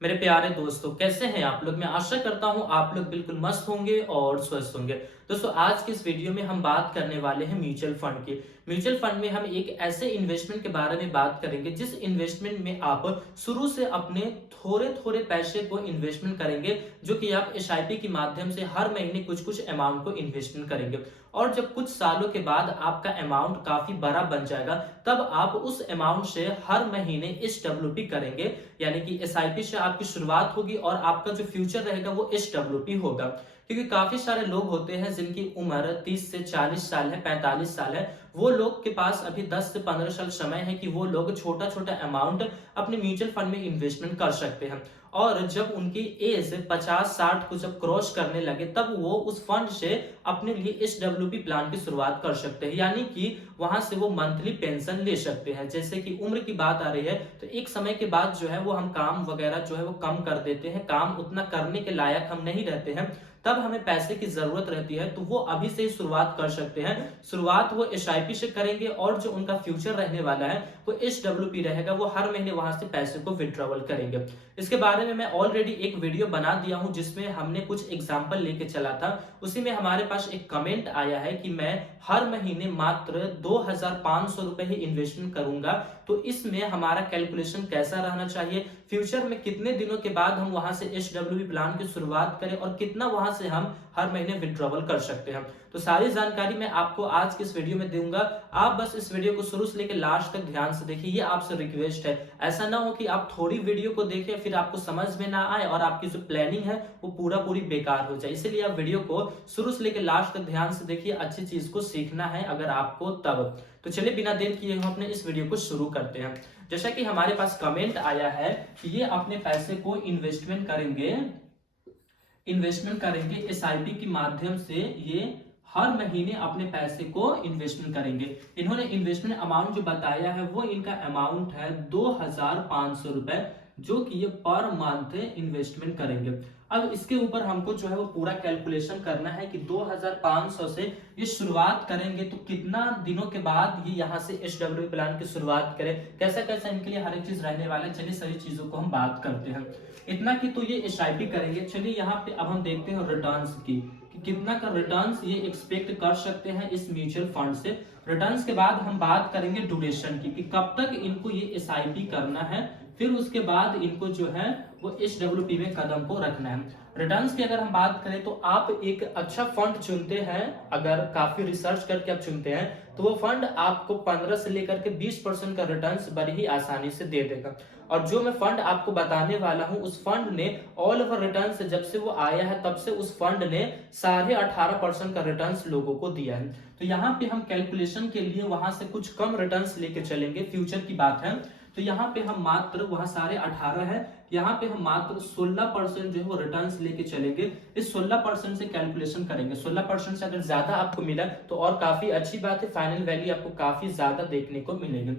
मेरे प्यारे दोस्तों, कैसे हैं आप लोग। मैं आशा करता हूं आप लोग बिल्कुल मस्त होंगे और स्वस्थ होंगे। दोस्तों, आज के इस वीडियो में हम बात करने वाले हैं म्यूचुअल फंड की। म्यूचुअल फंड में हम एक ऐसे इन्वेस्टमेंट के बारे में बात करेंगे जिस इन्वेस्टमेंट में आप शुरू से अपने थोड़े थोड़े पैसे को इन्वेस्टमेंट करेंगे, जो कि आप एसआईपी के माध्यम से हर महीने कुछ कुछ अमाउंट को इन्वेस्टमेंट करेंगे। और जब कुछ सालों के बाद आपका अमाउंट काफी बड़ा बन जाएगा, तब आप उस अमाउंट से हर महीने एसडब्ल्यूपी करेंगे। यानी कि एसआईपी से आपकी शुरुआत होगी और आपका जो फ्यूचर रहेगा वो एसडब्ल्यूपी होगा। क्योंकि काफी सारे लोग होते हैं जिनकी उम्र 30 से 40 साल है, 45 साल है। वो लोग के पास अभी 10 से 15 साल समय है कि वो लोग छोटा छोटा अमाउंट अपने म्यूचुअल फंड में इन्वेस्टमेंट कर सकते हैं। और जब उनकी एज 50-60 को जब क्रॉस करने लगे, तब वो उस फंड से अपने लिए एसडब्ल्यूपी प्लान की शुरुआत कर सकते हैं। यानी कि वहां से वो मंथली पेंशन ले सकते हैं। जैसे कि उम्र की बात आ रही है, तो एक समय के बाद जो है वो हम काम वगैरह जो है वो कम कर देते हैं, काम उतना करने के लायक हम नहीं रहते हैं, तब हमें पैसे की जरूरत रहती है, तो वो अभी से ही शुरुआत कर सकते हैं। शुरुआत वो एसआईपी से करेंगे और जो उनका फ्यूचर रहने वाला है वो एसडब्ल्यूपी रहेगा। वो हर महीने वहां से पैसे को विड्रॉवल करेंगे। इसके बारे में मैं ऑलरेडी एक वीडियो बना दिया हूं, जिसमें हमने कुछ एग्जाम्पल लेके चला था। उसी में हमारे पास एक कमेंट आया है कि मैं हर महीने मात्र 2500 रुपए ही इन्वेस्टमेंट करूंगा, तो इसमें हमारा कैलकुलेशन कैसा रहना चाहिए, फ्यूचर में कितने दिनों के बाद हम वहां से एसडब्ल्यूपी प्लान की शुरुआत करें और कितना वहां से हम हर महीने विड्रॉवल कर सकते हैं। तो सारी जानकारी मैं आपको आज की इस वीडियो में दूंगा। आप बस इस वीडियो को शुरू से लेकर लास्ट तक ध्यान से देखिए, ये आपसे रिक्वेस्ट है। ऐसा ना हो कि आप थोड़ी वीडियो को देखें फिर आपको समझ में ना आए और आपकी जो प्लानिंग है वो पूरी बेकार हो जाए। इसीलिए आप वीडियो को शुरू से लेकर लास्ट तक ध्यान से देखिए, अच्छी चीज को सीखना है अगर आपको तब। तो चलिए बिना देर किए हम अपने इस वीडियो को शुरू करते हैं। जैसा कि हमारे पास कमेंट आया है कि ये अपने पैसे को इन्वेस्टमेंट करेंगे एसआईपी के माध्यम से। ये हर महीने अपने पैसे को इन्वेस्टमेंट करेंगे। इन्होंने इन्वेस्टमेंट अमाउंट जो बताया है वो इनका अमाउंट है 2500 रुपए, जो कि ये पर मंथ इन्वेस्टमेंट करेंगे। अब इसके ऊपर हमको जो है वो पूरा कैलकुलेशन करना है कि 2500 से ये शुरुआत करेंगे, तो कितना दिनों के बाद ये यहाँ से एसडब्ल्यू प्लान की शुरुआत करें, कैसा कैसा इनके लिए हर एक चीज रहने वाला है। चलिए सारी चीजों को हम बात करते हैं। इतना की तो ये एसआईपी करेंगे। चलिए यहाँ पे अब हम देखते हैं रिटर्न्स की, कि कितना का रिटर्न्स ये एक्सपेक्ट कर सकते हैं इस म्यूचुअल फंड से। रिटर्न्स के बाद हम बात करेंगे ड्यूरेशन की, कि कब तक इनको ये एसआईपी करना है, फिर उसके बाद इनको जो है वो एसडब्ल्यूपी में कदम को रखना है। रिटर्न्स की अगर हम बात करें तो आप एक अच्छा फंड चुनते हैं, अगर काफी रिसर्च करके आप चुनते हैं, तो वो फंड आपको 15 से लेकर के 20% का रिटर्न्स बड़ी ही आसानी से दे देगा। और जो मैं फंड आपको बताने वाला हूं, उस फंड ने ऑल ओवर रिटर्न से जब से वो आया है तब से उस फंड ने 18.5% का रिटर्न लोगों को दिया है। तो यहाँ पे हम कैलकुलेशन के लिए वहां से कुछ कम रिटर्न लेके चलेंगे, फ्यूचर की बात है। तो यहाँ पे हम मात्र, वहां 18.5 है, यहाँ पे हम मात्र 16% जो है वो रिटर्न्स लेके चलेंगे। इस 16% से कैलकुलेशन करेंगे। 16% से अगर ज्यादा आपको मिला तो और काफी अच्छी बात है, फाइनल वैल्यू आपको काफी ज्यादा देखने को मिलेगी।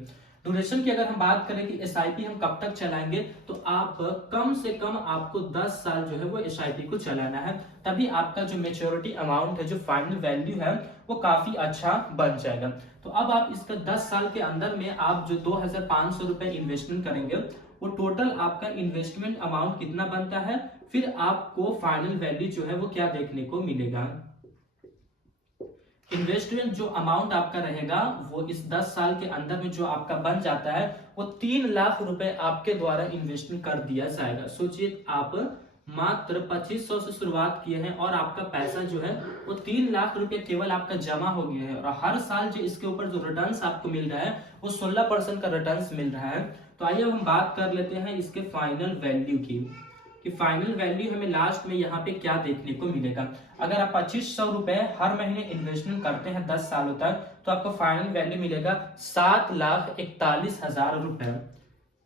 ड्यूरेशन की अगर हम बात करें कि एसआईपी हम कब तक चलाएंगे, तो आप कम से कम आपको 10 साल जो है वो एसआईपी को चलाना है, तभी आपका जो मेच्योरिटी अमाउंट है, जो फाइनल वैल्यू है, वो काफी अच्छा बन जाएगा। तो अब आप इसका 10 साल के अंदर में आप जो 2500 रुपए इन्वेस्टमेंट करेंगे, वो टोटल आपका इन्वेस्टमेंट अमाउंट कितना बनता है, फिर आपको फाइनल वैल्यू जो है वो क्या देखने को मिलेगा। इन्वेस्टमेंट जो अमाउंट आपका रहेगा वो इस 10 साल के अंदर में जो आपका बन जाता है, वो 3 लाख रुपए आपके द्वारा इन्वेस्टमेंट कर दिया जाएगा। सोचिए, आप मात्र 2500 से शुरुआत किए हैं और आपका पैसा जो है वो 3 लाख रुपए केवल आपका जमा हो गया है। और हर साल जो इसके ऊपर जो रिटर्न्स आपको मिल रहा है वो 16% का रिटर्न्स मिल रहा है। तो आइए अब हम बात कर लेते हैं इसके फाइनल वैल्यू की, कि फाइनल वैल्यू हमें लास्ट में यहाँ पे क्या देखने को मिलेगा। अगर आप 2500 रुपए हर महीने इन्वेस्टमेंट करते हैं 10 सालों तक, तो आपको फाइनल वैल्यू मिलेगा 7,41,000 रुपए।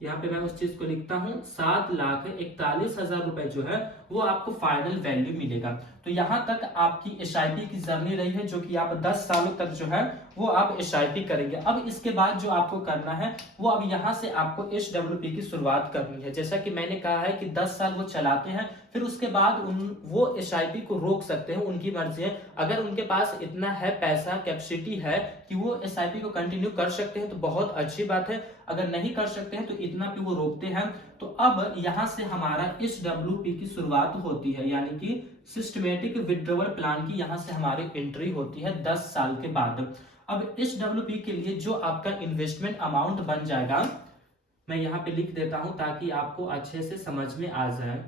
यहाँ पे मैं उस चीज को लिखता हूँ, 7,41,000 रुपए जो है वो आपको फाइनल वैल्यू मिलेगा। तो यहाँ तक आपकी एसआईपी की जर्नी रही है, जो कि आप 10 सालों तक जो है वो आप SIP करेंगे। अब इसके बाद जो आपको करना है वो अब यहाँ से आपको SWP की शुरुआत करनी है। जैसा कि मैंने कहा है कि 10 साल वो चलाते हैं, फिर उसके बाद वो SIP को रोक सकते हैं, उनकी मर्जी है। अगर उनके पास इतना है पैसा, कैपेसिटी है कि वो SIP को कंटिन्यू कर सकते हैं तो बहुत अच्छी बात है, अगर नहीं कर सकते हैं तो इतना पे वो रोकते हैं। तो अब यहाँ से हमारा SWP की शुरुआत होती है, यानी कि सिस्टमेटिक विड्रॉवल प्लान की यहाँ से हमारी एंट्री होती है 10 साल के बाद। अब SWP के लिए जो आपका इन्वेस्टमेंट अमाउंट बन जाएगा, मैं यहाँ पे लिख देता हूं ताकि आपको अच्छे से समझ में आ जाए।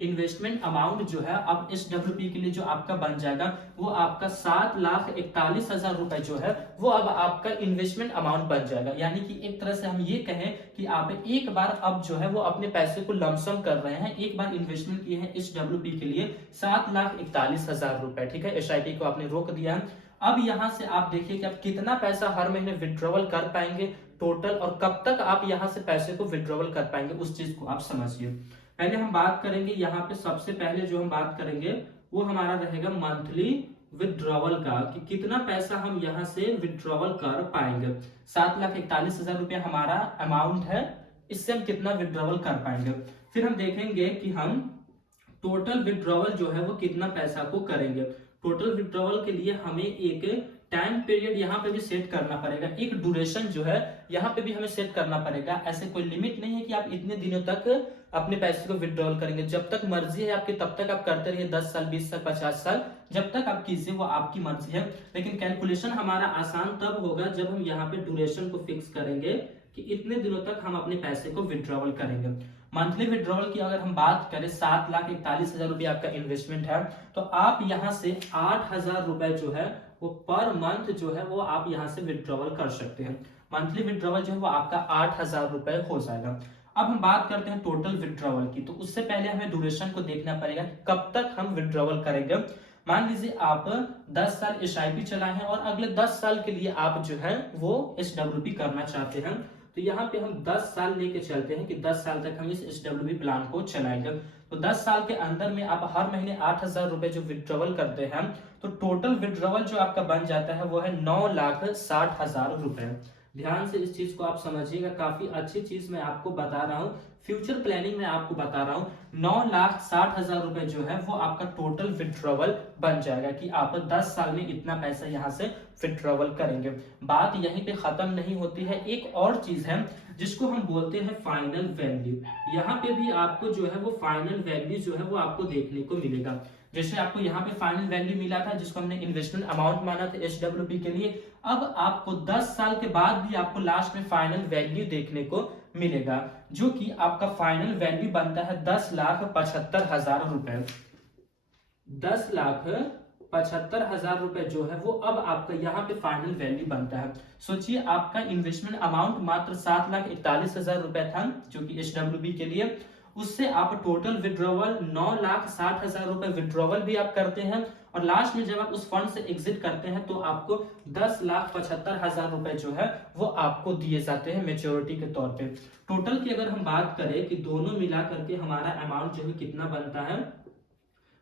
इन्वेस्टमेंट अमाउंट जो है अब SWP के लिए जो आपका बन जाएगा वो आपका 7,41,000 रुपए जो है वो अब आपका इन्वेस्टमेंट अमाउंट बन जाएगा। यानी कि एक तरह से हम ये कहें कि आप एक बार अब जो है वो अपने पैसे को लमसम कर रहे हैं, एक बार इन्वेस्टमेंट किए हैं SWP के लिए 7,41,000 रुपए, ठीक है। SIP को आपने रोक दिया है। अब यहां से आप देखिए कि आप कितना पैसा हर महीने विड्रॉवल कर पाएंगे टोटल, और कब तक आप यहां से पैसे को विड्रॉवल कर पाएंगे उस चीज को आप समझिए। पहले हम बात करेंगे यहाँ पे, सबसे पहले जो हम बात करेंगे वो हमारा रहेगा मंथली विड्रॉवल का, कि कितना पैसा हम यहाँ से विड्रॉवल कर पाएंगे। 7,41,000 रुपया हमारा अमाउंट है, इससे हम कितना विड्रॉवल कर पाएंगे। फिर हम देखेंगे कि हम टोटल विड्रॉवल जो है वो कितना पैसा को करेंगे। टोटल विड्रॉवल के लिए हमें एक टाइम पीरियड यहाँ पे भी सेट करना पड़ेगा, एक ड्यूरेशन जो है यहाँ पे भी हमें सेट करना पड़ेगा। ऐसे कोई लिमिट नहीं है कि आप इतने दिनों तक अपने पैसे को विड्रॉल करेंगे, जब तक मर्जी है आपकी तब तक आप करते रहिए, 10 साल 20 साल 50 साल जब तक आप कीजिए, वो आपकी मर्जी है। लेकिन कैलकुलेशन हमारा आसान तब होगा जब हम यहाँ पे ड्यूरेशन को फिक्स करेंगे कि इतने दिनों तक हम अपने पैसे को विड्रॉवल करेंगे। मंथली विड्रॉवल की अगर हम बात करें, 7,41,000 रुपये आपका इन्वेस्टमेंट है, तो आप यहाँ से 8,000 रुपए जो है वो पर मंथ जो है वो आप यहाँ से विड्रॉवल कर सकते हैं। मंथली विड्रॉवल जो है वो आपका 8,000 रुपए हो जाएगा। अब हम बात करते हैं टोटल विड्रॉवल की, तो उससे पहले हमें ड्यूरेशन को देखना पड़ेगा कब तक हम विड्रॉवल करेंगे। मान लीजिए आप 10 साल SIP चलाए हैं और अगले 10 साल के लिए आप जो है वो SWP करना चाहते हैं, तो यहाँ पे हम 10 साल लेके चलते हैं कि 10 साल तक हम इस SWP प्लान को चलाएंगे। तो 10 साल के अंदर में आप हर महीने 8,000 रुपए जो विड्रॉवल करते हैं, तो टोटल विड्रॉवल जो आपका बन जाता है वो है 9,60,000 रुपए। ध्यान से इस चीज को आप समझिएगा, काफी अच्छी चीज मैं आपको बता रहा हूँ, फ्यूचर प्लानिंग में आपको बता रहा हूँ। 9,60,000 रुपए जो है वो आपका टोटल विड्रॉवल बन जाएगा कि आप 10 साल में इतना पैसा यहाँ से विड्रॉवल करेंगे। बात यहीं पे खत्म नहीं होती है, एक और चीज है जिसको हम बोलते हैं फाइनल वैल्यू। यहाँ पे भी आपको जो है वो फाइनल वैल्यू जो है वो आपको देखने को मिलेगा। जैसे आपको यहाँ पे फाइनल वैल्यू मिला था जिसको हमने इन्वेस्टमेंट अमाउंट माना था SWP के लिए, अब आपको 10 साल के बाद भी आपको लास्ट में फाइनल वैल्यू देखने को मिलेगा, जो कि आपका फाइनल वैल्यू बनता है 10,75,000 रुपए। 10,75,000 रुपए जो है वो अब आपका यहाँ पे फाइनल वैल्यू बनता है। सोचिए आपका इन्वेस्टमेंट अमाउंट मात्र 7,41,000 रुपए था जो कि SWP के लिए, उससे आप टोटल विड्रॉवल 9,60,000 रुपए विड्रॉवल भी आप करते हैं, और लास्ट में जब आप उस फंड से एग्जिट करते हैं तो आपको 10,75,000 रुपए जो है वो आपको दिए जाते हैं मेच्योरिटी के तौर पे। टोटल की अगर हम बात करें कि दोनों मिला करके हमारा अमाउंट जो है कितना बनता है,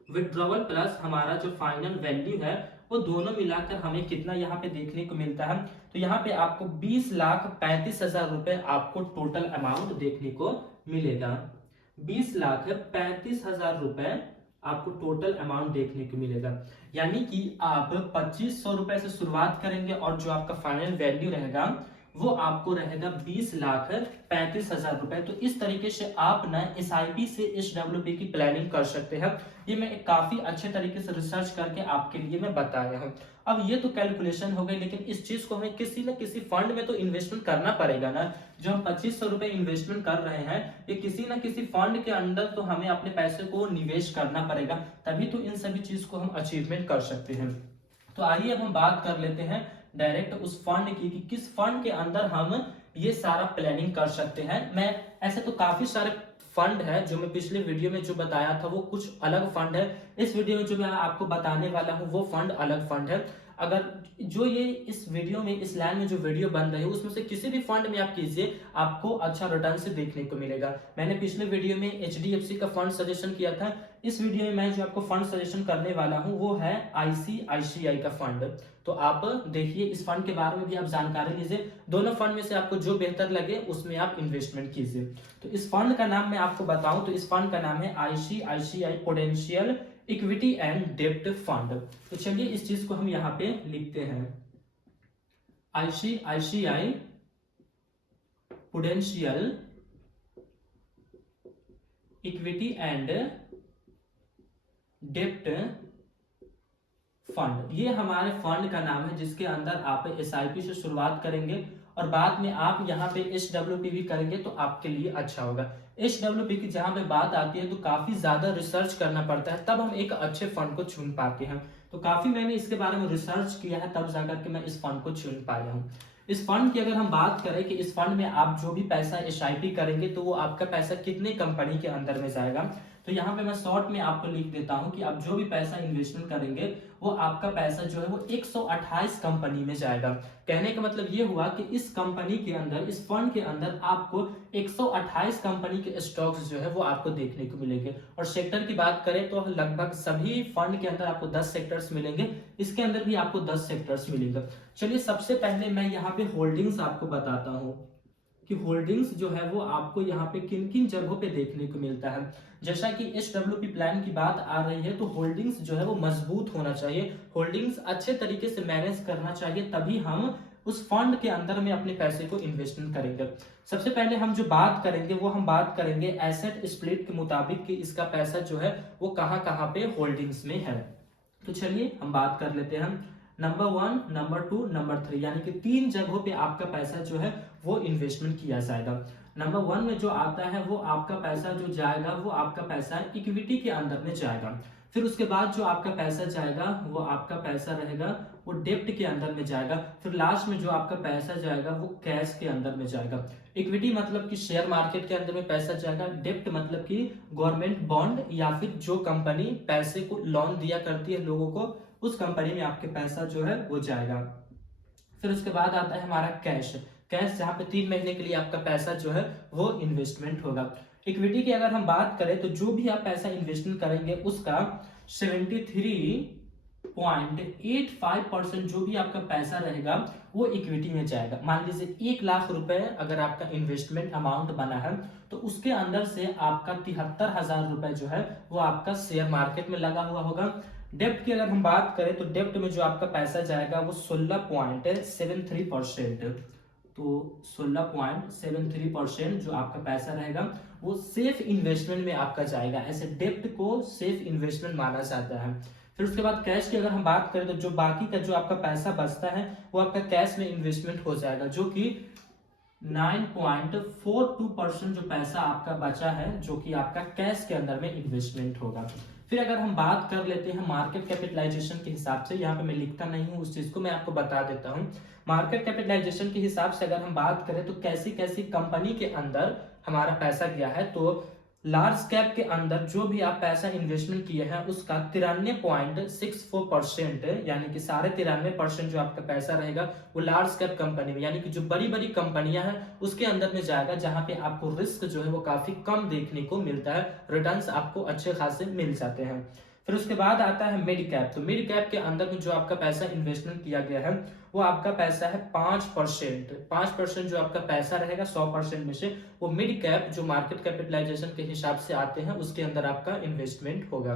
विड्रॉवल प्लस हमारा जो फाइनल वैल्यू है वो दोनों मिलाकर हमें कितना यहाँ पे देखने को मिलता है, तो यहाँ पे आपको 20,35,000 रुपए आपको टोटल अमाउंट देखने को मिलेगा। 20,35,000 रुपए आपको टोटल अमाउंट देखने को मिलेगा। यानी कि आप 2,500 रुपए से शुरुआत करेंगे और जो आपका फाइनल वैल्यू रहेगा वो आपको रहेगा 20,35,000 रुपए। तो इस तरीके से आप ना SIP से SWP की प्लानिंग कर सकते हैं। ये मैं काफी अच्छे तरीके से रिसर्च करके आपके लिए मैं बताया हूँ। अब ये तो कैलकुलेशन हो गई, लेकिन इस चीज को हमें किसी न किसी फंड में तो इन्वेस्टमेंट करना पड़ेगा ना। जो हम 2,500 रुपए इन्वेस्टमेंट कर रहे हैं, ये किसी न किसी फंड के अंदर तो हमें अपने पैसे को निवेश करना पड़ेगा, तभी तो इन सभी चीज को हम अचीवमेंट कर सकते हैं। तो आइए अब हम बात कर लेते हैं डायरेक्ट उस फंड की कि किस फंड के अंदर हम ये सारा प्लानिंग कर सकते हैं। मैं ऐसे तो काफी सारे फंड है जो मैं पिछले वीडियो में जो बताया था वो कुछ अलग फंड है, इस वीडियो में जो मैं आपको बताने वाला हूँ वो फंड अलग फंड है। अगर जो ये इस वीडियो में, इस लाइन में जो वीडियो बन रही है उसमें से किसी भी फंड में आप कीजिए, आपको अच्छा रिटर्न से देखने को मिलेगा। मैंने पिछले वीडियो में HDFC का फंड सजेशन किया था। इस वीडियो में मैं जो आपको फंड सजेशन करने वाला हूं वो है ICICI का फंड। तो आप देखिए, इस फंड के बारे में भी आप जानकारी लीजिए। दोनों फंड में से आपको जो बेहतर लगे उसमें आप इन्वेस्टमेंट कीजिए। तो इस फंड का नाम मैं आपको बताऊं तो इस फंड का नाम है ICICI पोटेंशियल इक्विटी एंड डेब्ट फंड। तो चलिए इस चीज को हम यहाँ पे लिखते हैं, ICICI पोटेंशियल इक्विटी एंड डेब्ट फंड। ये हमारे फंड का नाम है जिसके अंदर आप SIP से शुरुआत करेंगे और बाद में आप यहाँ पे SWP भी करेंगे तो आपके लिए अच्छा होगा। SWP की जहां पे बात आती है तो काफी ज्यादा रिसर्च करना पड़ता है, तब हम एक अच्छे फंड को चुन पाते हैं। तो काफी मैंने इसके बारे में रिसर्च किया है, तब जाकर के मैं इस फंड को चुन पाया हूँ। इस फंड की अगर हम बात करें कि इस फंड में आप जो भी पैसा SIP करेंगे तो वो आपका पैसा कितने कंपनी के अंदर में जाएगा, तो यहाँ पे मैं शॉर्ट में आपको लिख देता हूं कि आप जो भी पैसा इन्वेस्टमेंट करेंगे वो आपका पैसा जो है वो 128 कंपनी में जाएगा। कहने का मतलब ये हुआ कि इस कंपनी के अंदर, इस फंड के अंदर आपको 128 कंपनी के स्टॉक्स जो है वो आपको देखने को मिलेंगे। और सेक्टर की बात करें तो लगभग सभी फंड के अंदर आपको 10 सेक्टर्स मिलेंगे, इसके अंदर भी आपको 10 सेक्टर्स मिलेंगे। चलिए सबसे पहले मैं यहाँ पे होल्डिंग्स आपको बताता हूँ कि होल्डिंग्स जो है वो आपको यहाँ पे किन किन जगहों पे देखने को मिलता है। जैसा कि SWP प्लान की बात आ रही है तो होल्डिंग्स जो है वो मजबूत होना चाहिए, होल्डिंग्स अच्छे तरीके से मैनेज करना चाहिए, तभी हम उस फंड के अंदर में अपने पैसे को इन्वेस्टमेंट करेंगे। सबसे पहले हम जो बात करेंगे वो हम बात करेंगे एसेट स्प्लिट के मुताबिक कि इसका पैसा जो है वो कहाँ कहाँ पे होल्डिंग्स में है। तो चलिए हम बात कर लेते हैं नंबर 1, नंबर 2, नंबर 3, यानी कि 3 जगहों पे आपका पैसा जो है वो इन्वेस्टमेंट किया जाएगा। नंबर 1 में जो आता है वो आपका पैसा जो जाएगा वो आपका पैसा इक्विटी के अंदर में जाएगा। फिर उसके बाद जो आपका पैसा जाएगा वो आपका पैसा रहेगा वो डेब्ट के अंदर में जाएगा। फिर लास्ट में जो आपका पैसा जाएगा वो कैश के अंदर में जाएगा। इक्विटी मतलब कि शेयर मार्केट के अंदर में पैसा जाएगा, डेब्ट मतलब कि गवर्नमेंट बॉन्ड या फिर जो कंपनी पैसे को लोन दिया करती है लोगों को, उस कंपनी में आपके पैसा जो है वो जाएगा। फिर उसके बाद आता है हमारा कैश, कैश जहां पे 3 महीने के लिए आपका पैसा जो है वो इन्वेस्टमेंट होगा। इक्विटी की अगर हम बात करें तो जो भी आप पैसा इन्वेस्टमेंट करेंगे उसका 73.85% जो भी आपका पैसा रहेगा वो इक्विटी में जाएगा। मान लीजिए 1 लाख रुपए अगर आपका इन्वेस्टमेंट अमाउंट बना है तो उसके अंदर से आपका 73,000 रुपए जो है वो आपका शेयर मार्केट में लगा हुआ होगा। डेब्ट की अगर हम बात करें तो डेब्ट में जो आपका पैसा जाएगा वो 16.73%, तो 16.73% जो आपका पैसा रहेगा वो सेफ इन्वेस्टमेंट में आपका जाएगा। ऐसे डेब्ट को सेफ इन्वेस्टमेंट माना जाता है। फिर उसके बाद कैश की अगर हम बात करें तो जो बाकी का जो आपका पैसा बचता है वो आपका कैश में इन्वेस्टमेंट हो जाएगा, जो कि 9.42% जो पैसा आपका बचा है जो कि आपका कैश के अंदर में इन्वेस्टमेंट होगा। फिर अगर हम बात कर लेते हैं मार्केट कैपिटलाइजेशन के हिसाब से, यहाँ पे मैं लिखता नहीं हूँ उस चीज को, मैं आपको बता देता हूँ। मार्केट कैपिटलाइजेशन के हिसाब से अगर हम बात करें तो कैसी कैसी कंपनी के अंदर हमारा पैसा गया है, तो लार्ज कैप के अंदर जो भी आप पैसा इन्वेस्टमेंट किए हैं उसका 93.64%, यानी कि 93.5% जो आपका पैसा रहेगा वो लार्ज कैप कंपनी में, यानी कि जो बड़ी बड़ी कंपनियां हैं उसके अंदर में जाएगा, जहां पे आपको रिस्क जो है वो काफी कम देखने को मिलता है, रिटर्न्स आपको अच्छे खासे मिल जाते हैं। फिर उसके बाद आता है मिड कैप, तो मिड कैप के अंदर में जो आपका पैसा इन्वेस्टमेंट किया गया है वो आपका पैसा है 5%। 5% जो आपका पैसा रहेगा 100% में से वो मिड कैप जो मार्केट कैपिटलाइजेशन के हिसाब से आते हैं उसके अंदर आपका इन्वेस्टमेंट होगा।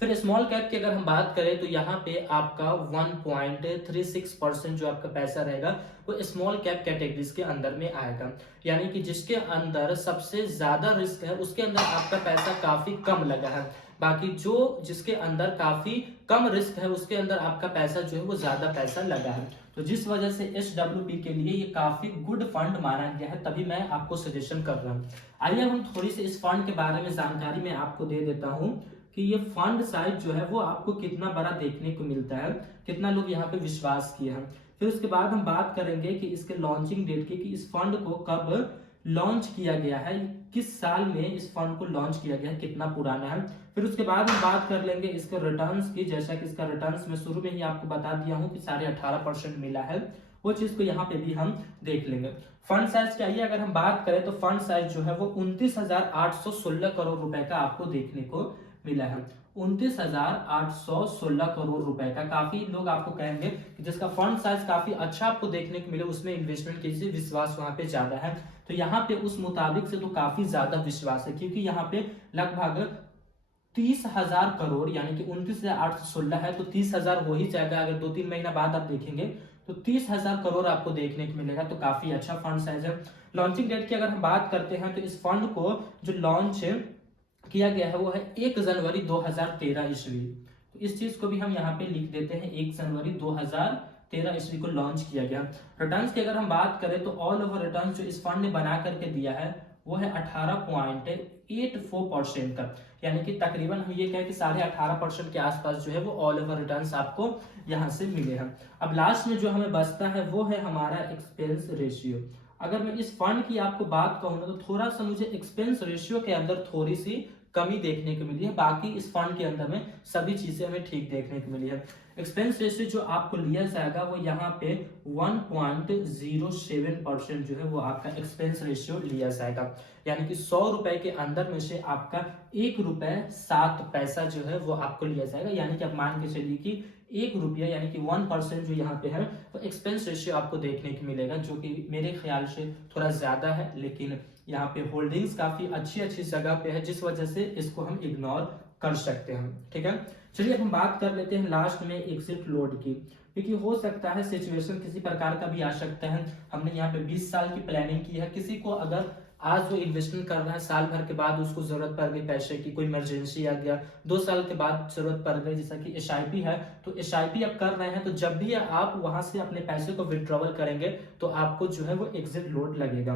फिर स्मॉल कैप की अगर हम बात करें तो यहाँ पे आपका 1.36% जो आपका पैसा रहेगा वो स्मॉल कैप कैटेगरीज के अंदर में आएगा, यानी कि जिसके अंदर सबसे ज्यादा रिस्क है उसके अंदर आपका पैसा काफी कम लगा है, बाकी जो जिसके अंदर काफी कम रिस्क है उसके अंदर आपका पैसा जो है वो ज्यादा पैसा लगा है। तो जिस वजह से SWP के लिए ये काफी गुड फंड माना गया है, तभी मैं आपको सजेशन कर रहा हूँ। आइए हम थोड़ी सी इस फंड के बारे में जानकारी मैं आपको दे देता हूँ कि ये फंड साइज जो है वो आपको कितना बड़ा देखने को मिलता है, कितना लोग यहाँ पे विश्वास किए हैं। फिर उसके बाद हम बात करेंगे कि इसके लॉन्चिंग डेट की, कि इस फंड को कब लॉन्च किया गया है, किस साल में इस फंड को लॉन्च किया गया है, कितना पुराना है। फिर उसके बाद हम बात कर लेंगे इसके रिटर्न्स की। जैसा कि इसका रिटर्न्स मैं शुरू में ही आपको बता दिया हूँ कि 18.5% मिला है, वो चीज को यहाँ पे भी हम देख लेंगे। फंड साइज की आइए अगर हम बात करें तो फंड साइज जो है वो 29,816 करोड़ रुपए का आपको देखने को मिला है। 29,816 करोड़ रुपए का। काफी लोग आपको कहेंगे कि जिसका फंड साइज काफी अच्छा आपको देखने को मिले उसमें इन्वेस्टमेंट कीजिए, विश्वास वहां पे ज्यादा है। तो यहाँ पे उस मुताबिक से तो काफी ज्यादा विश्वास है, क्योंकि यहाँ पे लगभग 30,000 करोड़ यानी कि 29,816 है, तो 30,000 हो ही जाएगा। अगर 2-3 महीना बाद आप देखेंगे तो 30,000 करोड़ आपको देखने को मिलेगा, तो काफी अच्छा फंड साइज है। लॉन्चिंग डेट की अगर हम बात करते हैं तो इस फंड को जो लॉन्च किया गया है वो है 1 जनवरी 2013 ईस्वी। तो इस चीज को भी हम यहाँ पे लिख देते हैं, 1 जनवरी 2013 ईस्वी को लॉन्च किया गया। रिटर्न्स की अगर हम बात करें तो ऑल ओवर रिटर्न्स जो इस फंड ने बना करके दिया है वो है 18.84% का, यानी कि तकरीबन हम ये कहें कि 18.5% के आसपास जो है वो ऑल ओवर रिटर्न्स आपको यहाँ से मिले हैं। अब लास्ट में जो हमें बचता है वो है हमारा एक्सपेंस रेशियो। अगर मैं इस फंड की आपको बात कहूँ ना तो थोड़ा सा मुझे एक्सपेंस रेशियो के अंदर थोड़ी सी कमी देखने को मिली है, बाकी इस फंड के अंदर में सभी चीजें हमें ठीक देखने को मिली है। एक्सपेंस रेशियो जो आपको लिया जाएगा वो यहाँ पे 1.07% जो है वो आपका एक्सपेंस रेशियो लिया जाएगा, यानी कि 100 रुपए के अंदर में से आपका 1 रुपए 7 पैसा जो है वो आपको लिया जाएगा। यानी कि आप मान के चलिए कि 1 रुपया यानी कि 1% जो यहाँ पे है वो एक्सपेंस रेशियो आपको देखने को मिलेगा, जो कि मेरे ख्याल से थोड़ा ज्यादा है, लेकिन यहाँ पे होल्डिंग्स काफी अच्छी अच्छी जगह पे है, जिस वजह से इसको हम इग्नोर कर सकते हैं। ठीक है, चलिए अब हम बात कर लेते हैं लास्ट में एग्जिट लोड की, क्योंकि हो सकता है सिचुएशन किसी प्रकार का भी आ सकता है। हमने यहाँ पे 20 साल की प्लानिंग की है, किसी को अगर आज वो इन्वेस्टमेंट कर रहा है, साल भर के बाद उसको जरूरत पड़ गई पैसे की, कोई इमरजेंसी आ गया, 2 साल के बाद जरूरत पड़ गई, जैसा कि एसआईपी है, तो एसआईपी आप कर रहे हैं तो जब भी आप वहां से अपने पैसे को विड्रॉवल करेंगे तो आपको जो है वो एग्जिट लोड लगेगा।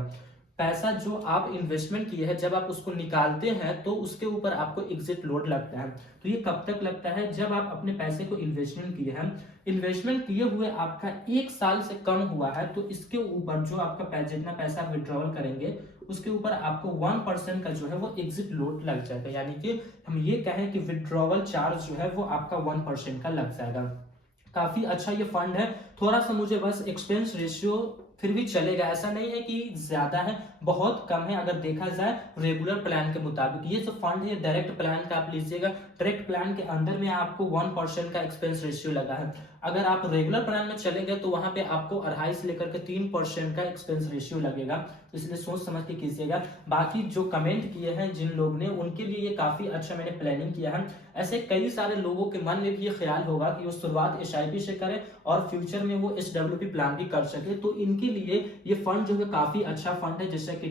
पैसा जो आप इन्वेस्टमेंट किए हैं जब आप उसको निकालते हैं तो उसके ऊपर आपको एग्जिट लोड लगता है। तो ये कब तक लगता है? जब आप अपने पैसे को इन्वेस्टमेंट किए हैं, इन्वेस्टमेंट किए हुए आपका 1 साल से कम हुआ है, तो इसके ऊपर जो आपका जितना पैसा विड्रॉवल करेंगे उसके ऊपर आपको 1% का जो है वो एग्जिट लोड लग जाएगा, यानी कि हम ये कहें कि विड्रॉवल चार्ज जो है वो आपका 1% का लग जाएगा। काफी अच्छा ये फंड है। थोड़ा सा मुझे बस एक्सपेंस रेशियो फिर भी चलेगा, ऐसा नहीं है कि ज्यादा है, बहुत कम है अगर देखा जाए रेगुलर प्लान के मुताबिक। ये जो फंड है डायरेक्ट प्लान का आप लीजिएगा, डायरेक्ट प्लान के अंदर में आपको 1% का एक्सपेंस रेशियो लगा है। अगर आप रेगुलर प्लान में चले गए तो वहां पे आपको 2.5 से लेकर के 3% का एक्सपेंस रेशियो लगेगा, इसलिए सोच समझ के कीजिएगा। बाकी जो कमेंट किए हैं जिन लोग ने, उनके लिए ये काफी अच्छा मैंने प्लानिंग किया है। ऐसे कई सारे लोगों के मन में भी ये ख्याल होगा कि वो शुरुआत एसआईपी से करें और फ्यूचर में वो एसडब्ल्यूपी प्लान भी कर सके, तो इनके लिए ये फंड जो है काफी अच्छा फंड है। जैसे कि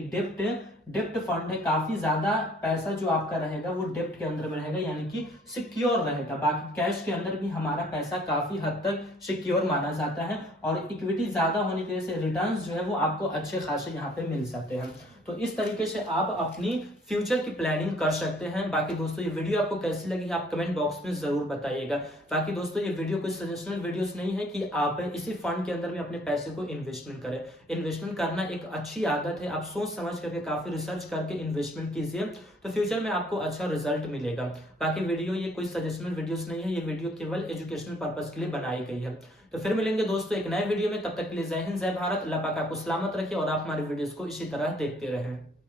डेप्ट फंड है, काफी ज्यादा पैसा जो आपका रहेगा वो डेप्ट के अंदर में रहेगा, यानी कि सिक्योर रहेगा। बाकी कैश के अंदर भी हमारा पैसा काफी हद तक सिक्योर माना जाता है, और इक्विटी ज्यादा होने की वजह से रिटर्न्स जो है वो आपको अच्छे खासे यहाँ पे मिल जाते हैं। तो इस तरीके से आप अपनी फ्यूचर की प्लानिंग कर सकते हैं। बाकी दोस्तों ये वीडियो आपको कैसी लगी आप कमेंट बॉक्स में जरूर बताइएगा। बाकी दोस्तों ये वीडियो कोई सजेशनल वीडियोस नहीं है कि आप इसी फंड के अंदर में अपने पैसे को इन्वेस्टमेंट करें। इन्वेस्टमेंट करना एक अच्छी आदत है, आप सोच समझ करके काफी रिसर्च करके इन्वेस्टमेंट कीजिए, तो फ्यूचर में आपको अच्छा रिजल्ट मिलेगा। बाकी वीडियो ये कोई सजेशनल वीडियोस नहीं है, ये वीडियो केवल एजुकेशनल पर्पज के लिए बनाई गई है। तो फिर मिलेंगे दोस्तों एक नए वीडियो में, तब तक के लिए जय हिंद जय भारत। अल्लाह पाक आपको सलामत रखे और आप हमारे वीडियोस को इसी तरह देखते रहें।